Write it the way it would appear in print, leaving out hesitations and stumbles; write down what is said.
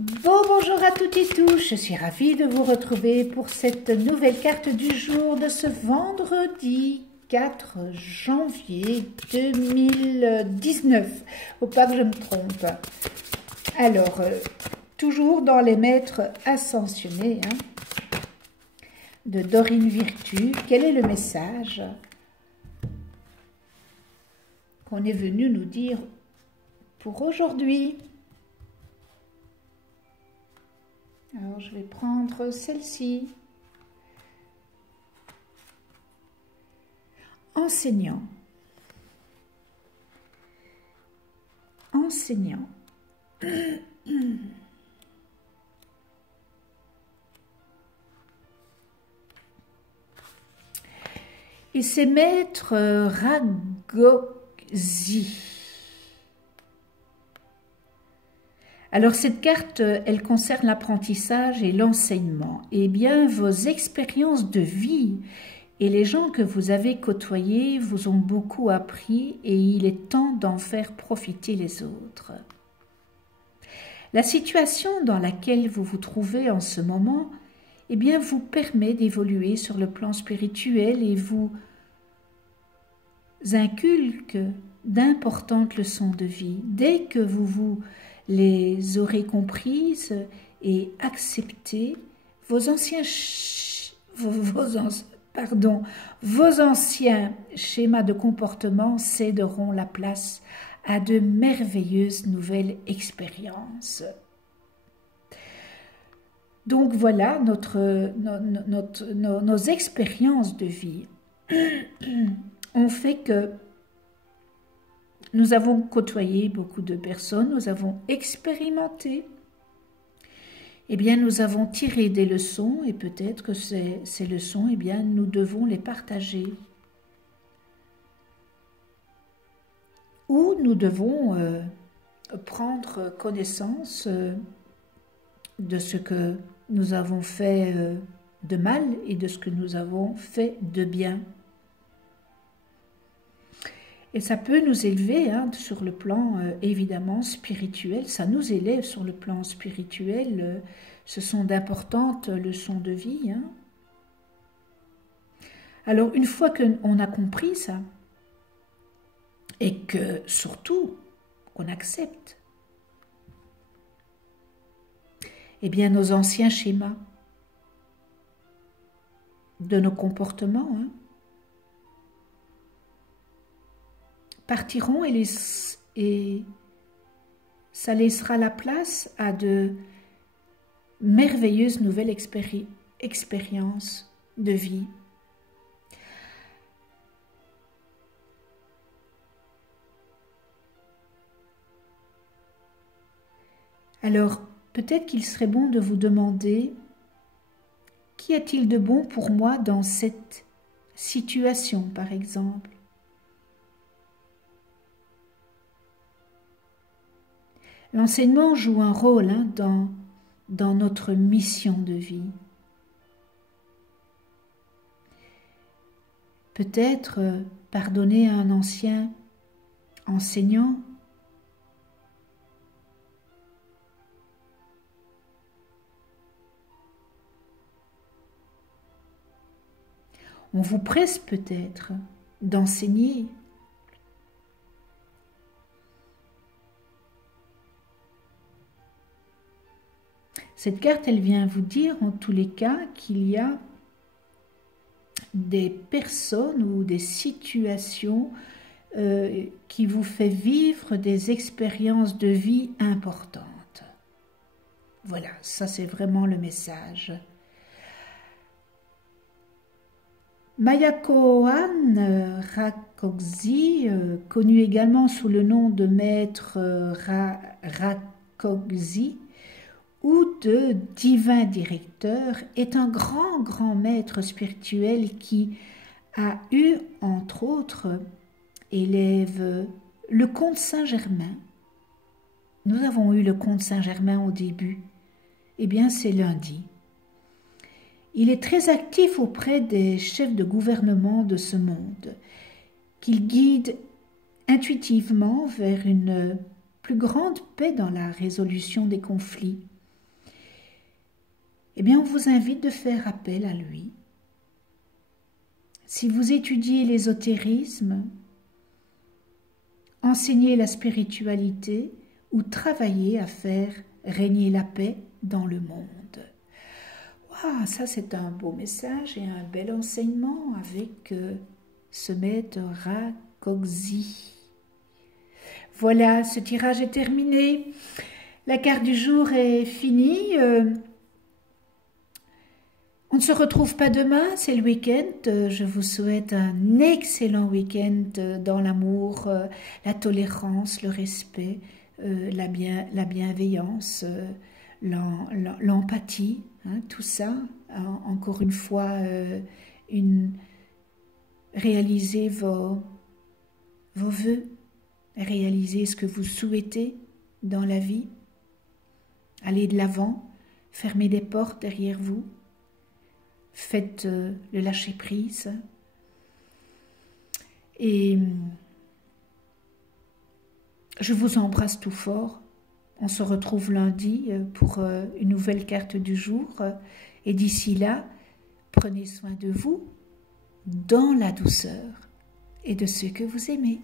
Bonjour à toutes et tous, je suis ravie de vous retrouver pour cette nouvelle carte du jour de ce vendredi 4 janvier 2019. Faut pas que je me trompe. Alors, toujours dans les maîtres ascensionnés de Dorine Virtue, quel est le message qu'on est venu nous dire pour aujourd'hui? Alors, je vais prendre celle-ci. Enseignant. Enseignant. Et c'est maître Ragosi. Alors cette carte, elle concerne l'apprentissage et l'enseignement. Eh bien, vos expériences de vie et les gens que vous avez côtoyés vous ont beaucoup appris et il est temps d'en faire profiter les autres. La situation dans laquelle vous vous trouvez en ce moment, eh bien, vous permet d'évoluer sur le plan spirituel et vous inculque d'importantes leçons de vie. Dès que vous les aurez comprises et acceptées, vos anciens schémas de comportement céderont la place à de merveilleuses nouvelles expériences. Donc voilà nos expériences de vie ont fait que nous avons côtoyé beaucoup de personnes, nous avons expérimenté, eh bien nous avons tiré des leçons et peut-être que ces leçons, eh bien nous devons les partager. Ou nous devons prendre connaissance de ce que nous avons fait de mal et de ce que nous avons fait de bien. Et ça peut nous élever sur le plan évidemment spirituel, ça nous élève sur le plan spirituel, ce sont d'importantes leçons de vie. Alors une fois qu'on a compris ça, et que surtout qu'on accepte, eh bien nos anciens schémas de nos comportements, partiront et ça laissera la place à de merveilleuses nouvelles expériences de vie. Alors, peut-être qu'il serait bon de vous demander « Qu'y a-t-il de bon pour moi dans cette situation, par exemple ?» L'enseignement joue un rôle dans notre mission de vie. Peut-être pardonner à un ancien enseignant, on vous presse peut-être d'enseigner. Cette carte, elle vient vous dire en tous les cas qu'il y a des personnes ou des situations qui vous fait vivre des expériences de vie importantes. Voilà, ça c'est vraiment le message. Mayakohan Rakosi, connu également sous le nom de maître Rakosi, ou de divin directeur, est un grand maître spirituel qui a eu, entre autres, élève le comte Saint-Germain. Nous avons eu le comte Saint-Germain au début. Eh bien, c'est lundi. Il est très actif auprès des chefs de gouvernement de ce monde, qu'il guide intuitivement vers une plus grande paix dans la résolution des conflits. eh bien on vous invite de faire appel à lui. Si vous étudiez l'ésotérisme, enseignez la spiritualité ou travaillez à faire régner la paix dans le monde. Waouh, ça c'est un beau message et un bel enseignement avec ce maître Rakoczy. Voilà, ce tirage est terminé. La carte du jour est finie. On ne se retrouve pas demain, c'est le week-end. Je vous souhaite un excellent week-end dans l'amour, la tolérance, le respect, la bienveillance, l'empathie, hein, tout ça. Encore une fois, réalisez vos vœux, réalisez ce que vous souhaitez dans la vie. Allez de l'avant, fermez des portes derrière vous. Faites le lâcher-prise et je vous embrasse tout fort. On se retrouve lundi pour une nouvelle carte du jour et d'ici là, prenez soin de vous dans la douceur et de ceux que vous aimez.